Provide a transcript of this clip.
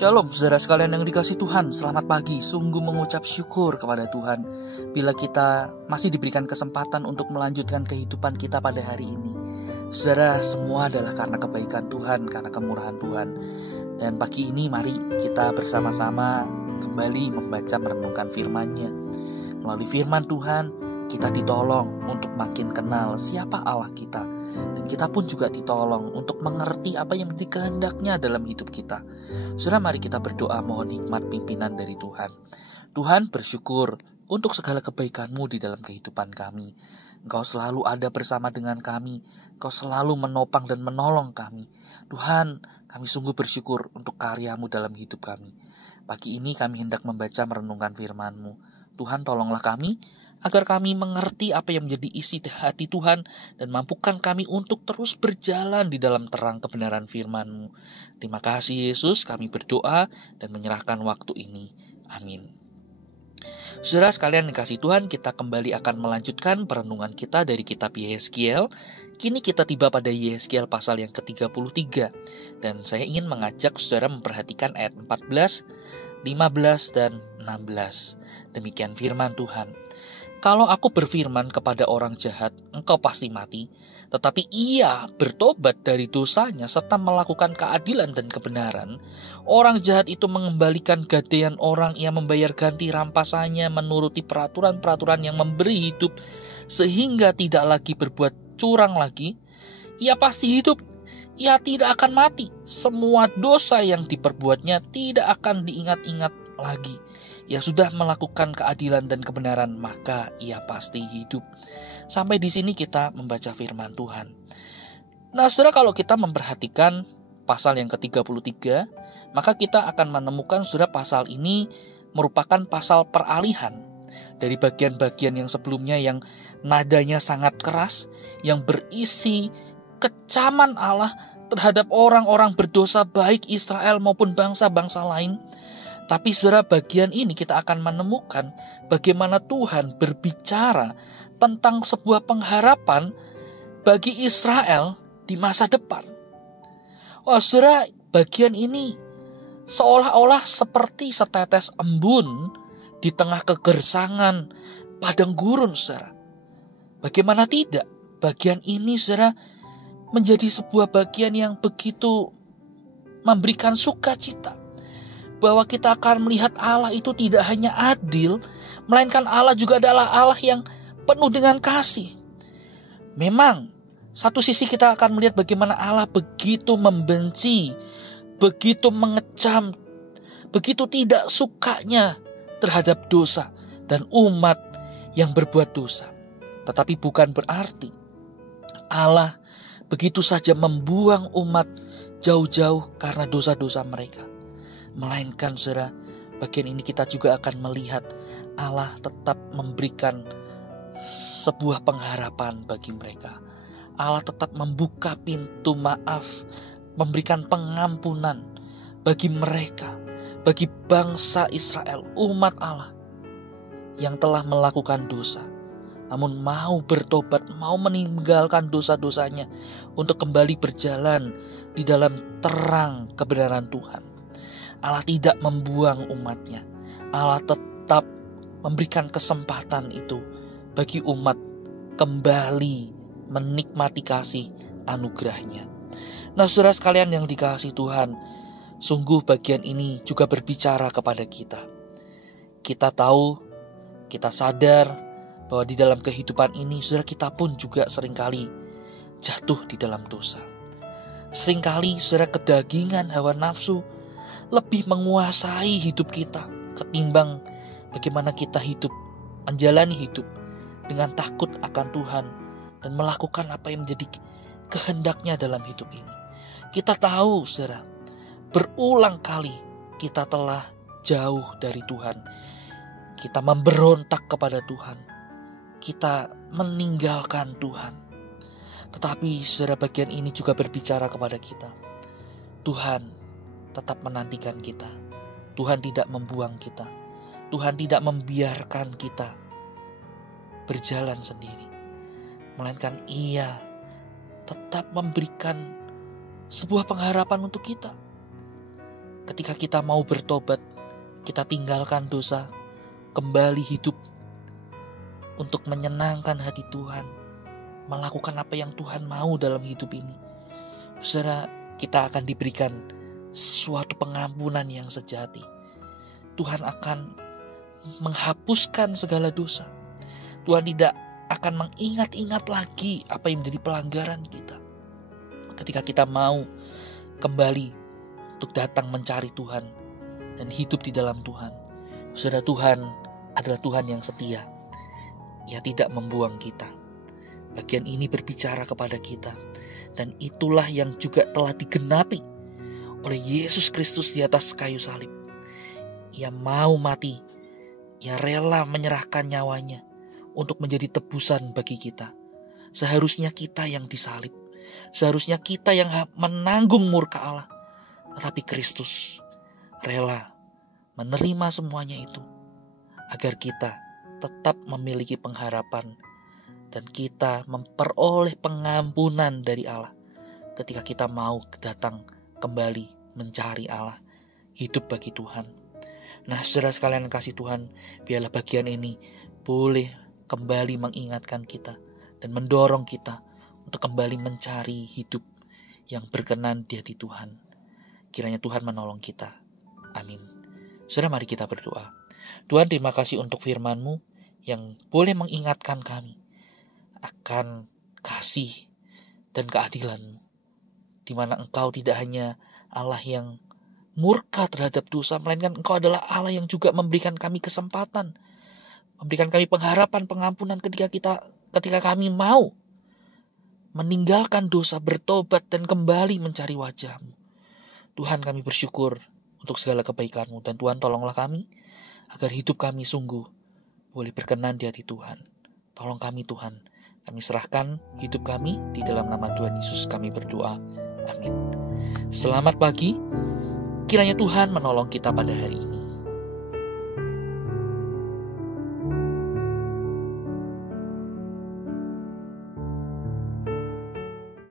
Shalom saudara sekalian yang dikasihi Tuhan, selamat pagi. Sungguh mengucap syukur kepada Tuhan bila kita masih diberikan kesempatan untuk melanjutkan kehidupan kita pada hari ini. Saudara, semua adalah karena kebaikan Tuhan, karena kemurahan Tuhan. Dan pagi ini mari kita bersama-sama kembali membaca merenungkan firman-Nya. Melalui firman Tuhan, kita ditolong untuk makin kenal siapa Allah kita. Dan kita pun juga ditolong untuk mengerti apa yang menjadi kehendak-Nya dalam hidup kita. Saudara, mari kita berdoa mohon hikmat pimpinan dari Tuhan. Tuhan, bersyukur untuk segala kebaikan-Mu di dalam kehidupan kami. Engkau selalu ada bersama dengan kami. Engkau selalu menopang dan menolong kami. Tuhan, kami sungguh bersyukur untuk karya-Mu dalam hidup kami. Pagi ini kami hendak membaca merenungkan firman-Mu. Tuhan, tolonglah kami agar kami mengerti apa yang menjadi isi hati Tuhan dan mampukan kami untuk terus berjalan di dalam terang kebenaran firman-Mu. Terima kasih Yesus, kami berdoa dan menyerahkan waktu ini. Amin. Saudara sekalian dikasihi Tuhan, kita kembali akan melanjutkan perenungan kita dari kitab Yehezkiel. Kini kita tiba pada Yehezkiel pasal yang ke-33. Dan saya ingin mengajak saudara memperhatikan ayat 14, 15, dan 16. Demikian firman Tuhan. Kalau aku berfirman kepada orang jahat, engkau pasti mati, tetapi ia bertobat dari dosanya serta melakukan keadilan dan kebenaran, orang jahat itu mengembalikan gadaian orang, ia membayar ganti rampasannya menuruti peraturan-peraturan yang memberi hidup, sehingga tidak lagi berbuat curang lagi, ia pasti hidup, ia tidak akan mati, semua dosa yang diperbuatnya tidak akan diingat-ingat lagi. Ia sudah melakukan keadilan dan kebenaran, maka ia pasti hidup. Sampai di sini kita membaca firman Tuhan. Nah, saudara, kalau kita memperhatikan pasal yang ke-33, maka kita akan menemukan saudara pasal ini merupakan pasal peralihan dari bagian-bagian yang sebelumnya yang nadanya sangat keras, yang berisi kecaman Allah terhadap orang-orang berdosa baik Israel maupun bangsa-bangsa lain. Tapi saudara, bagian ini kita akan menemukan bagaimana Tuhan berbicara tentang sebuah pengharapan bagi Israel di masa depan. Wah, saudara, bagian ini seolah-olah seperti setetes embun di tengah kegersangan padang gurun, saudara. Bagaimana tidak? Bagian ini, saudara, menjadi sebuah bagian yang begitu memberikan sukacita. Bahwa kita akan melihat Allah itu tidak hanya adil, melainkan Allah juga adalah Allah yang penuh dengan kasih. Memang, satu sisi kita akan melihat bagaimana Allah begitu membenci, begitu mengecam, begitu tidak sukanya terhadap dosa dan umat yang berbuat dosa. Tetapi bukan berarti Allah begitu saja membuang umat jauh-jauh karena dosa-dosa mereka. Melainkan saudara, bagian ini kita juga akan melihat Allah tetap memberikan sebuah pengharapan bagi mereka. Allah tetap membuka pintu maaf, memberikan pengampunan bagi mereka, bagi bangsa Israel, umat Allah yang telah melakukan dosa, namun mau bertobat, mau meninggalkan dosa-dosanya untuk kembali berjalan di dalam terang kebenaran Tuhan. Allah tidak membuang umatnya. Allah tetap memberikan kesempatan itu bagi umat kembali menikmati kasih anugerahnya. Nah, saudara sekalian yang dikasihi Tuhan, sungguh bagian ini juga berbicara kepada kita. Kita tahu, kita sadar bahwa di dalam kehidupan ini, saudara, kita pun juga seringkali jatuh di dalam dosa. Seringkali, saudara, kedagingan hawa nafsu lebih menguasai hidup kita ketimbang bagaimana kita hidup, menjalani hidup dengan takut akan Tuhan dan melakukan apa yang menjadi kehendak-Nya dalam hidup ini. Kita tahu, saudara, berulang kali kita telah jauh dari Tuhan. Kita memberontak kepada Tuhan. Kita meninggalkan Tuhan. Tetapi saudara, bagian ini juga berbicara kepada kita. Tuhan tetap menantikan kita. Tuhan tidak membuang kita. Tuhan tidak membiarkan kita berjalan sendiri. Melainkan Ia tetap memberikan sebuah pengharapan untuk kita. ketika kita mau bertobat, kita tinggalkan dosa, kembali hidup untuk menyenangkan hati Tuhan, melakukan apa yang Tuhan mau dalam hidup ini, saudara, kita akan diberikan suatu pengampunan yang sejati. Tuhan akan menghapuskan segala dosa. Tuhan tidak akan mengingat-ingat lagi apa yang menjadi pelanggaran kita. Ketika kita mau kembali untuk datang mencari Tuhan dan hidup di dalam Tuhan, saudara, Tuhan adalah Tuhan yang setia. Ia tidak membuang kita. Bagian ini berbicara kepada kita, dan itulah yang juga telah digenapi oleh Yesus Kristus di atas kayu salib. Ia mau mati, ia rela menyerahkan nyawanya untuk menjadi tebusan bagi kita. Seharusnya kita yang disalib, seharusnya kita yang menanggung murka Allah, tetapi Kristus rela menerima semuanya itu agar kita tetap memiliki pengharapan dan kita memperoleh pengampunan dari Allah ketika kita mau datang kembali mencari Allah, hidup bagi Tuhan. Nah, saudara sekalian kasih Tuhan, biarlah bagian ini boleh kembali mengingatkan kita dan mendorong kita untuk kembali mencari hidup yang berkenan di hati Tuhan. Kiranya Tuhan menolong kita. Amin. Saudara, mari kita berdoa. Tuhan, terima kasih untuk firman-Mu yang boleh mengingatkan kami akan kasih dan keadilan-Mu, di mana Engkau tidak hanya Allah yang murka terhadap dosa, melainkan Engkau adalah Allah yang juga memberikan kami kesempatan, memberikan kami pengharapan, pengampunan ketika kami mau meninggalkan dosa, bertobat dan kembali mencari wajah-Mu. Tuhan, kami bersyukur untuk segala kebaikan-Mu, dan Tuhan tolonglah kami agar hidup kami sungguh boleh berkenan di hati Tuhan. Tolong kami Tuhan, kami serahkan hidup kami di dalam nama Tuhan Yesus kami berdoa. Amin. Selamat pagi. Kiranya Tuhan menolong kita pada hari ini.